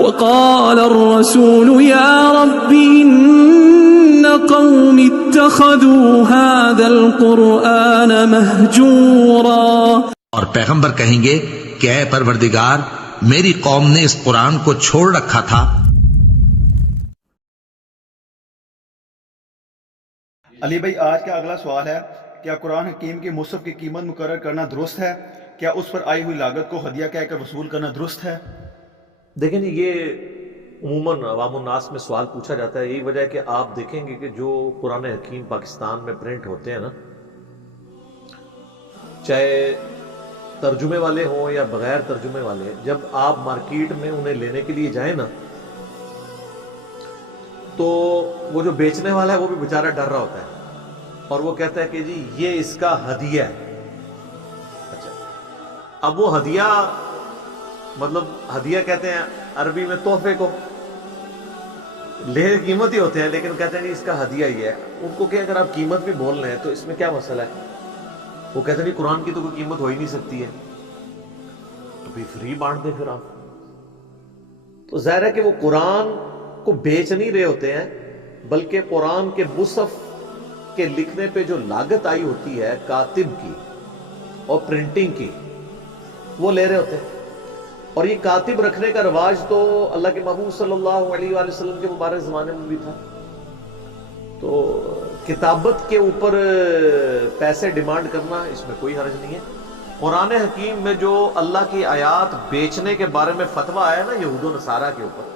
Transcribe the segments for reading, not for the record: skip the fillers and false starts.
وقال الرسول يا رب إن قوم اتخذوا هذا القرآن مهجورا. اور پیغمبر کہیں گے کہ اے پروردگار میری قوم نے اس قرآن کو چھوڑ رکھا تھا. علی بھائی، آج کا اگلا سوال ہے، کیا قرآن حکیم کے مصحف کی قیمت مقرر کرنا درست ہے؟ کیا اس پر آئی ہوئی لاگت کو ہدیہ کہہ کر وصول کرنا درست ہے؟ دیکھیں جی، یہ عموماً عوام الناس میں سوال پوچھا جاتا ہے. یہی وجہ ہے کہ آپ دیکھیں گے کہ جو قرآن حکیم پاکستان میں پرنٹ ہوتے ہیں نا، چاہے ترجمے والے ہوں یا بغیر ترجمے والے، جب آپ مارکیٹ میں انہیں لینے کے لیے جائیں نا، تو وہ جو بیچنے والا ہے وہ بھی بیچارہ ڈر رہا ہوتا ہے اور وہ کہتا ہے کہ جی یہ اس کا ہدیہ ہے. اچھا، اب وہ ہدیہ مطلب ہدیہ کہتے ہیں عربی میں تحفے کو، لے قیمت ہی ہوتے ہیں لیکن کہتے ہیں نہیں اس کا ہدیہ ہی ہے. ان کو کہ اگر آپ قیمت بھی بول رہے ہیں تو اس میں کیا مسئلہ ہے؟ وہ کہتے ہیں نہیں قرآن کی تو کوئی قیمت ہو ہی نہیں سکتی ہے، تو بھی فری بانٹ دیں پھر آپ. تو ظاہر ہے کہ وہ قرآن کو بیچ نہیں رہے ہوتے ہیں، بلکہ قرآن کے مصحف کے لکھنے پہ جو لاگت آئی ہوتی ہے کاتب کی اور پرنٹنگ کی، وہ لے رہے ہوتے ہیں. اور یہ کاتب رکھنے کا رواج تو اللہ کے محبوب صلی اللہ علیہ وآلہ وسلم کے مبارک زمانے میں بھی تھا. تو کتابت کے اوپر پیسے ڈیمانڈ کرنا اس میں کوئی حرج نہیں ہے. قرآن حکیم میں جو اللہ کی آیات بیچنے کے بارے میں فتویٰ آیا نا یہود و نصارہ کے اوپر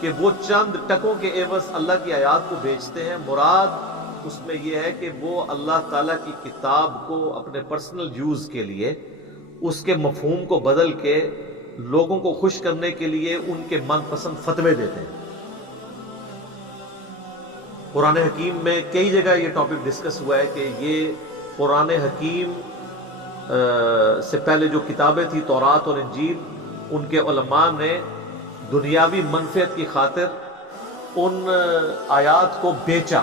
کہ وہ چند ٹکوں کے عوض اللہ کی آیات کو بیچتے ہیں، مراد اس میں یہ ہے کہ وہ اللہ تعالیٰ کی کتاب کو اپنے پرسنل یوز کے لیے اس کے مفہوم کو بدل کے لوگوں کو خوش کرنے کے لیے ان کے من پسند فتوے دیتے ہیں. قرآن حکیم میں کئی جگہ یہ ٹاپک ڈسکس ہوا ہے کہ یہ قرآن حکیم سے پہلے جو کتابیں تھی تورات اور انجیل، ان کے علماء نے دنیاوی منفعت کی خاطر ان آیات کو بیچا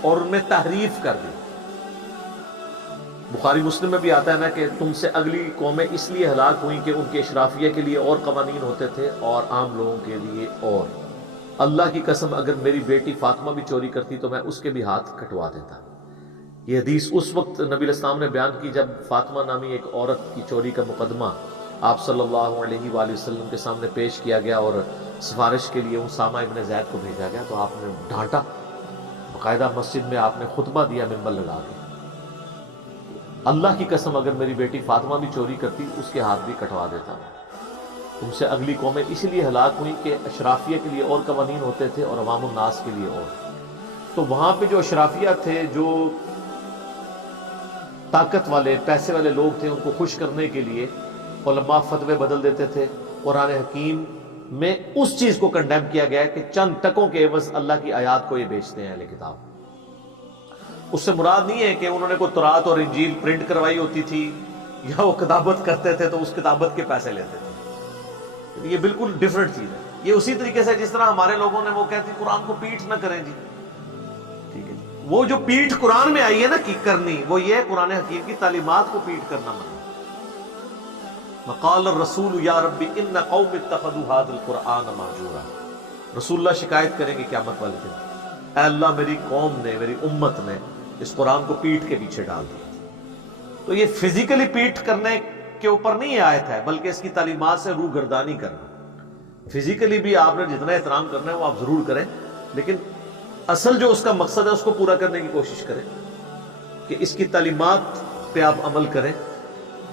اور ان میں تحریف کر دی. بخاری مسلم میں بھی آتا ہے نا کہ تم سے اگلی قومیں اس لیے ہلاک ہوئیں کہ ان کے اشرافیہ کے لیے اور قوانین ہوتے تھے اور عام لوگوں کے لیے اور. اللہ کی قسم اگر میری بیٹی فاطمہ بھی چوری کرتی تو میں اس کے بھی ہاتھ کٹوا دیتا. یہ حدیث اس وقت نبی علیہ السلام نے بیان کی جب فاطمہ نامی ایک عورت کی چوری کا مقدمہ آپ صلی اللہ علیہ وآلہ وسلم کے سامنے پیش کیا گیا اور سفارش کے لیے اسامہ ابن زید کو بھیجا گیا تو آپ نے ڈانٹا، باقاعدہ مسجد میں آپ نے خطبہ دیا ممبر لگا کے. اللہ کی قسم اگر میری بیٹی فاطمہ بھی چوری کرتی اس کے ہاتھ بھی کٹوا دیتا. تم سے اگلی قومیں اسی لیے ہلاک ہوئی کہ اشرافیہ کے لیے اور قوانین ہوتے تھے اور عوام الناس کے لیے اور. تو وہاں پہ جو اشرافیہ تھے، جو طاقت والے پیسے والے لوگ تھے، ان کو خوش کرنے کے لیے علماء فتوے بدل دیتے تھے. قرآن حکیم میں اس چیز کو کنڈیم کیا گیا ہے کہ چند ٹکوں کے عوض اللہ کی آیات کو یہ بیچتے ہیں اہل کتاب. اس سے مراد نہیں ہے کہ انہوں نے کوئی تورات اور انجیل پرنٹ کروائی ہوتی تھی یا وہ کتابت کرتے تھے تو اس کتابت کے پیسے لیتے تھے. یہ بالکل ڈیفرنٹ چیز ہے. یہ اسی طریقے سے جس طرح ہمارے لوگوں نے وہ کہتے قرآن کو پیٹ نہ کریں جی، ٹھیک ہے، وہ جو پیٹ قرآن میں آئی ہے نا کی کرنی، وہ یہ قرآن حکیم کی تعلیمات کو پیٹ کرنا منع. وقال الرسول یا رب ان قوم اتخذوا هذا القرآن مہجورا. رسول اللہ شکایت کریں گے قیامت والے دن، اے اللہ میری قوم نے، میری امت نے اس قرآن کو پیٹ کے پیچھے ڈال دیا. تو یہ فزیکلی پیٹ کرنے کے اوپر نہیں آیت ہے بلکہ اس کی تعلیمات سے روح گردانی کرنا. فزیکلی بھی آپ نے جتنا احترام کرنا ہے وہ آپ ضرور کریں، لیکن اصل جو اس کا مقصد ہے اس کو پورا کرنے کی کوشش کریں کہ اس کی تعلیمات پہ آپ عمل کریں،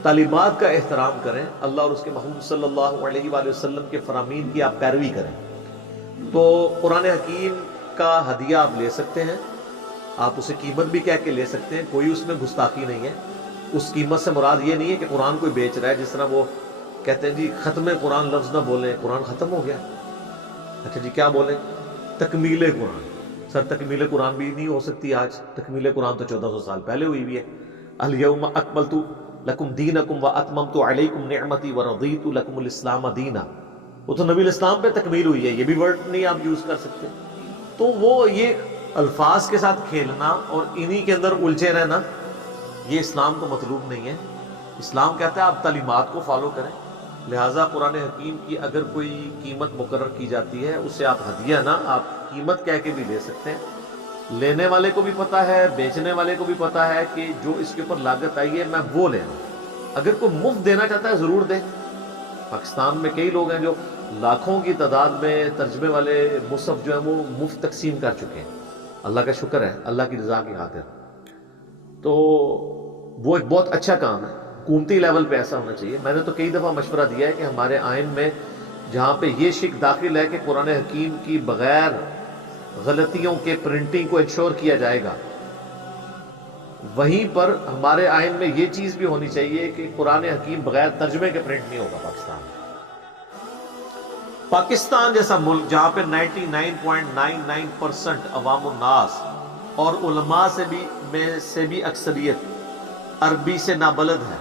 تعلیمات کا احترام کریں، اللہ اور اس کے محبوب صلی اللہ علیہ وآلہ وسلم کے فرامین کی آپ پیروی کریں. تو قرآن حکیم کا ہدیہ آپ لے سکتے ہیں، آپ اسے قیمت بھی کہہ کے لے سکتے ہیں، کوئی اس میں گستاخی نہیں ہے. اس قیمت سے مراد یہ نہیں ہے کہ قرآن کوئی بیچ رہا ہے، جس طرح وہ کہتے ہیں جی ختم قرآن لفظ نہ بولیں، قرآن ختم ہو گیا. اچھا جی کیا بولیں؟ تکمیل قرآن. سر تکمیل قرآن بھی نہیں ہو سکتی آج، تکمیل قرآن تو 1400 سال پہلے ہوئی بھی ہے. الیوم اکملت لکم دینکم واتممت علیکم نعمتی ورضیت لکم الاسلام دینا. وہ تو نبی الاسلام پہ تکمیل ہوئی ہے، یہ بھی ورڈ نہیں آپ یوز کر سکتے. تو وہ یہ الفاظ کے ساتھ کھیلنا اور انہی کے اندر الجھے رہنا یہ اسلام کو مطلوب نہیں ہے. اسلام کہتا ہے آپ تعلیمات کو فالو کریں، لہٰذا قرآن حکیم کی اگر کوئی قیمت مقرر کی جاتی ہے اسے آپ ہدیہ نہ، آپ قیمت کہہ کے بھی لے سکتے ہیں۔ لینے والے کو بھی پتہ ہے، بیچنے والے کو بھی پتہ ہے کہ جو اس کے اوپر لاگت آئی ہے میں وہ لینا۔ اگر کوئی مفت دینا چاہتا ہے ضرور دے۔ پاکستان میں کئی لوگ ہیں جو لاکھوں کی تعداد میں ترجمے والے مصحف جو ہیں وہ مفت تقسیم کر چکے ہیں، اللہ کا شکر ہے، اللہ کی رضا کی خاطر۔ تو وہ ایک بہت اچھا کام ہے، حکومتی لیول پہ ایسا ہونا چاہیے۔ میں نے تو کئی دفعہ مشورہ دیا ہے کہ ہمارے آئین میں جہاں پہ یہ شک داخل ہے کہ قرآن حکیم کی بغیر غلطیوں کے پرنٹنگ کو انشور کیا جائے گا، وہیں پر ہمارے آئین میں یہ چیز بھی ہونی چاہیے کہ قرآن حکیم بغیر ترجمے کے پرنٹ نہیں ہوگا پاکستان میں۔ پاکستان جیسا ملک جہاں پہ 99.99% عوام الناس اور علماء سے بھی اکثریت عربی سے نابلد ہے۔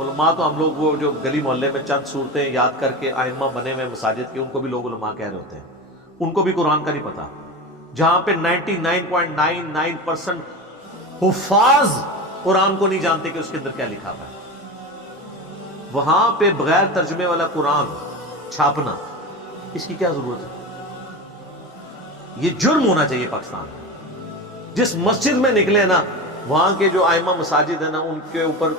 علماء تو ہم لوگ وہ جو گلی محلے میں چند صورتیں یاد کر کے ائمہ بنے ہوئے مساجد کے، ان کو بھی لوگ علماء کہہ رہے ہوتے ہیں، ان کو بھی قرآن کا نہیں پتا۔ جہاں پہ 99.99% حفاظ قرآن کو نہیں جانتے کہ اس کے اندر کیا لکھا ہوا ہے، وہاں پہ بغیر ترجمے والا قرآن چھاپنا، اس کی کیا ضرورت ہے؟ یہ جرم ہونا چاہیے پاکستان میں۔ جس مسجد میں نکلے نا، وہاں کے جو ائمہ مساجد ہیں نا، ان کے اوپر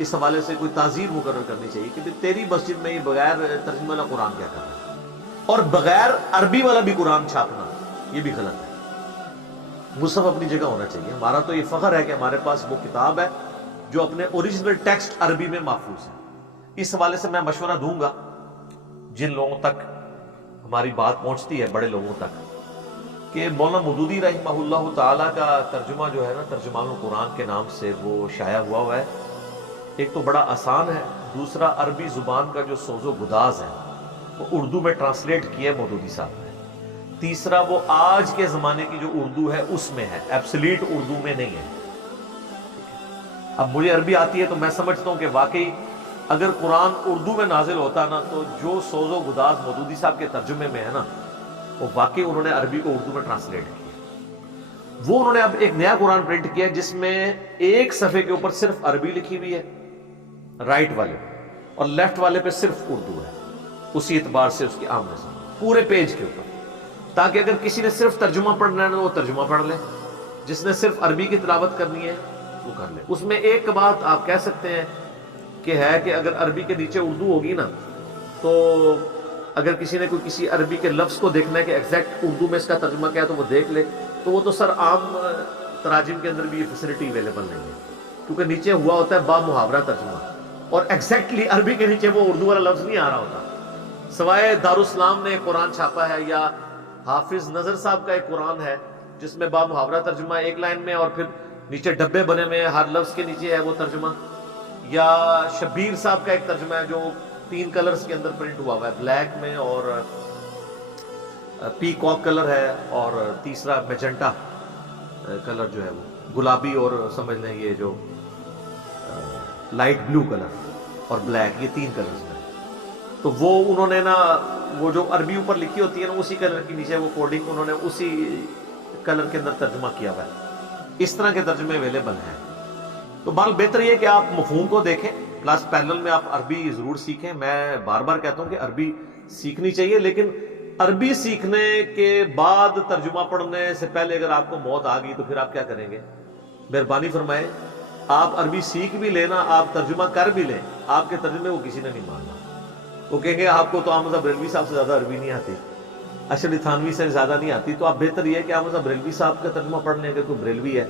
اس حوالے سے کوئی تعزیر مقرر کرنی چاہیے کہ تیری مسجد میں یہ بغیر ترجمے والا قرآن کیا کر رہا ہے، اور بغیر عربی والا بھی قرآن چھاپنا یہ بھی غلط ہے۔ مصحف اپنی جگہ ہونا چاہیے۔ ہمارا تو یہ فخر ہے کہ ہمارے پاس وہ کتاب ہے جو اپنے اوریجنل ٹیکسٹ عربی میں محفوظ ہے۔ اس حوالے سے میں مشورہ دوں گا جن لوگوں تک ہماری بات پہنچتی ہے، بڑے لوگوں تک، کہ مولانا مودودی رحمہ اللہ تعالیٰ کا ترجمہ جو ہے نا، ترجمان القرآن کے نام سے وہ شائع ہوا ہے۔ ایک تو بڑا آسان ہے، دوسرا عربی زبان کا جو سوز و گداز ہے وہ اردو میں ٹرانسلیٹ کیا ہے مودودی صاحب نے، تیسرا وہ آج کے زمانے کی جو اردو ہے اس میں ہے، ایبسلیٹ اردو میں نہیں ہے۔ اب مجھے عربی آتی ہے تو میں سمجھتا ہوں کہ واقعی اگر قرآن اردو میں نازل ہوتا نا تو جو سوز و گداز مودودی صاحب کے ترجمے میں ہے نا، وہ واقعی انہوں نے عربی کو اردو میں ٹرانسلیٹ کیا۔ وہ انہوں نے اب ایک نیا قرآن پرنٹ کیا جس میں ایک صفحے کے اوپر صرف عربی لکھی ہوئی ہے رائٹ والے، اور لیفٹ والے پہ صرف اردو ہے، اسی اعتبار سے اس کی آمنے سے پورے پیج کے اوپر، تاکہ اگر کسی نے صرف ترجمہ پڑھنا ہے وہ ترجمہ پڑھ لے، جس نے صرف عربی کی تلاوت کرنی ہے وہ کر لے۔ اس میں ایک بات آپ کہہ سکتے ہیں کہ ہے کہ اگر عربی کے نیچے اردو ہوگی نا، تو اگر کسی نے کوئی کسی عربی کے لفظ کو دیکھنا ہے کہ ایگزیکٹ اردو میں اس کا ترجمہ کیا ہے تو وہ دیکھ لے، تو وہ تو سر عام تراجم کے اندر بھی یہ فیسلٹی اویلیبل نہیں ہے، کیونکہ نیچے ہوا ہوتا ہے با محاورہ ترجمہ، اور ایگزیکٹلی عربی کے نیچے وہ اردو والا لفظ نہیں آ رہا ہوتا۔ سوائے دارالاسلام نے ایک قرآن چھاپا ہے، یا حافظ نظر صاحب کا ایک قرآن ہے جس میں با محاورہ ترجمہ ایک لائن میں، اور پھر نیچے ڈبے بنے میں ہر لفظ کے نیچے ہے وہ ترجمہ، یا شبیر صاحب کا ایک ترجمہ ہے جو 3 کلرز کے اندر پرنٹ ہوا ہوا ہے، بلیک میں اور پی کاک کلر ہے، اور تیسرا میجنٹا کلر جو ہے وہ گلابی، اور سمجھ لیں یہ جو لائٹ بلو کلر اور بلیک، یہ 3 کلرز میں۔ تو وہ انہوں نے نا وہ جو عربی اوپر لکھی ہوتی ہے نا اسی کلر کے نیچے وہ کوڈنگ انہوں نے اسی کلر کے اندر ترجمہ کیا ہوا ہے۔ اس طرح کے ترجمے اویلیبل ہیں۔ تو بہرحال بہتر یہ کہ آپ مفہوم کو دیکھیں، پلس پیرلل میں آپ عربی ضرور سیکھیں۔ میں بار بار کہتا ہوں کہ عربی سیکھنی چاہیے، لیکن عربی سیکھنے کے بعد ترجمہ پڑھنے سے پہلے اگر آپ کو موت آ گئی تو پھر آپ کیا کریں گے؟ مہربانی فرمائے، آپ عربی سیکھ بھی لینا، آپ ترجمہ کر بھی لیں، آپ کے ترجمے کو کسی نے نہیں ماننا۔ وہ کہیں گے آپ کو تو احمد بریلوی صاحب سے زیادہ عربی نہیں آتی، اشرف علی تھانوی سے زیادہ نہیں آتی، تو آپ بہتر یہ ہے کہ احمد بریلوی صاحب کا ترجمہ پڑھ لیں۔ اگر کوئی بریلوی ہے،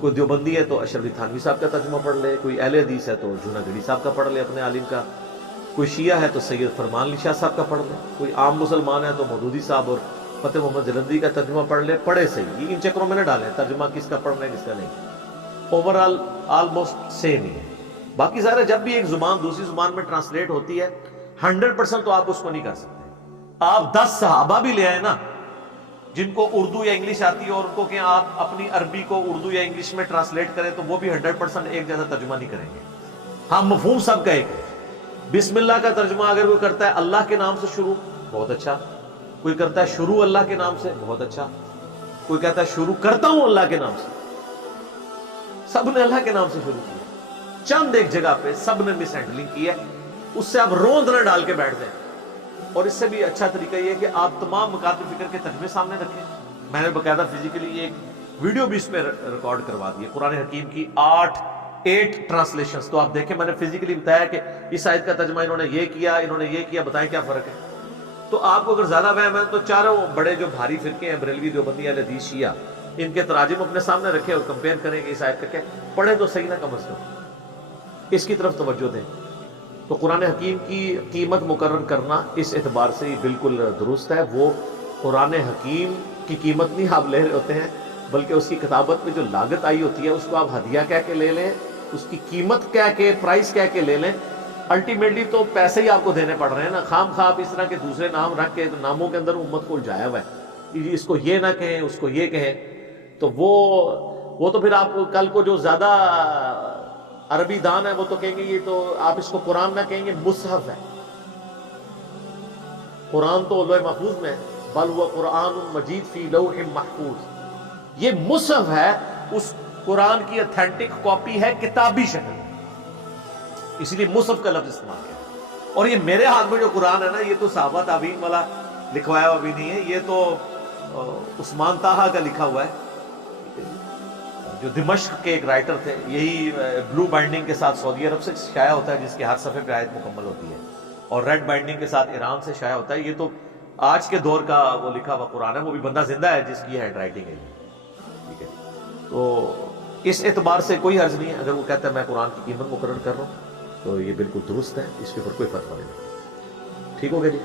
کوئی دیوبندی ہے تو اشرف علی تھانوی صاحب کا ترجمہ پڑھ لے، کوئی اہل حدیث ہے تو جونا گڑھی صاحب کا پڑھ لے اپنے عالم کا، کوئی شیعہ ہے تو سید فرمان علی شاہ صاحب کا پڑھ لے، کوئی عام مسلمان ہے تو مودودی صاحب اور فتح محمد جلندری کا ترجمہ پڑھ لے۔ پڑھے صحیح، یہ ان چکروں میں نہ ڈالیں ترجمہ کس کا پڑھنا ہے کس کا نہیں، اوور آل آلموسٹ سیم ہی ہے۔ باقی ظاہر ہے جب بھی ایک زبان دوسری زبان میں ٹرانسلیٹ ہوتی ہے 100% تو آپ اس کو نہیں کر سکتے۔ آپ 10 صحابہ بھی لے آئے نا جن کو اردو یا انگلش آتی ہے، اور ان کو کہ آپ اپنی عربی کو اردو یا انگلش میں ٹرانسلیٹ کریں، تو وہ بھی 100% ایک جیسا ترجمہ نہیں کریں گے۔ ہاں مفہوم سب کا ایک ہے۔ بسم اللہ کا ترجمہ اگر کوئی کرتا ہے اللہ کے نام سے شروع، بہت اچھا، کوئی کرتا ہے شروع اللہ کے نام سے، بہت اچھا، کوئی کہتا ہے شروع کرتا ہوں اللہ کے نام سے۔ سب نے اللہ کے نام سے شروع کیا، چند ایک جگہ پہ سب نے مس ہینڈلنگ کی ہے، اس سے آپ روند نہ ڈال کے بیٹھ جائیں. اور اس سے بھی اچھا طریقہ یہ ہے کہ آپ تمام مکاتب فکر کے ترجمے سامنے رکھیں. میں نے باقاعدہ فزیکلی ایک ویڈیو بھی اس پہ ریکارڈ کروا دی ہے, قرآن حکیم کی 8 ٹرانسلیشنز. تو آپ دیکھیں, میں نے فزیکلی بتایا کہ اس آیت کا ترجمہ انہوں نے یہ کیا, بتائیں کیا فرق ہے. تو آپ کو اگر زیادہ وہم ہے تو چاروں بڑے جو بھاری فرقے ہیں, بریلوی, دیوبندی, اہل حدیث, شیعہ, ان کے تراجم اپنے سامنے رکھیں اور کمپیئر کریں کہ اس آیت کا کیا, پڑھیں تو صحیح نہ کم از کم, اس کی طرف توجہ دیں. تو قرآن حکیم کی قیمت مقرر کرنا اس اعتبار سے ہی بالکل درست ہے. وہ قرآن حکیم کی قیمت نہیں آپ لے رہے ہوتے ہیں, بلکہ اس کی کتابت میں جو لاگت آئی ہوتی ہے اس کو آپ ہدیہ کہہ کے لے لیں, اس کی قیمت کہہ کے, پرائس کہہ کے لے لیں. الٹیمیٹلی تو پیسے ہی آپ کو دینے پڑ رہے ہیں نا. خام خواہ آپ اس طرح کے دوسرے نام رکھ کے ناموں کے اندر امت کو الجھایا ہوا ہے, اس کو یہ نہ کہیں, اس کو یہ کہیں. تو وہ تو پھر آپ کل کو جو زیادہ عربی دان ہے وہ تو کہیں گے یہ تو آپ اس کو قرآن نہ کہیں گے, مصحف ہے. قرآن تو لوح محفوظ میں ہے, بل هو قرآن مجید فی لوح محفوظ. یہ مصحف ہے, اس قرآن کی اتھینٹک کاپی ہے کتابی شکل, اس لیے مصحف کا لفظ استعمال کیا. اور یہ میرے ہاتھ میں جو قرآن ہے نا, یہ تو صحابہ تابعین والا لکھوایا ہوا بھی نہیں ہے, یہ تو عثمان طاہا کا لکھا ہوا ہے, جو دمشق کے ایک رائٹر تھے. یہی بلو بائنڈنگ کے ساتھ سعودی عرب سے شائع ہوتا ہے, جس کے ہر صفحے پہ آیت مکمل ہوتی ہے, اور ریڈ بائنڈنگ کے ساتھ ایران سے شائع ہوتا ہے. یہ تو آج کے دور کا وہ لکھا ہوا قرآن ہے, وہ بھی بندہ زندہ ہے جس کی ہینڈ رائٹنگ ہے. ٹھیک ہے, تو اس اعتبار سے کوئی حرج نہیں ہے اگر وہ کہتا ہے میں قرآن کی قیمت مقرر کر رہا ہوں, تو یہ بالکل درست ہے, اس کے اوپر کوئی فتویٰ نہیں. ٹھیک ہو گیا جی.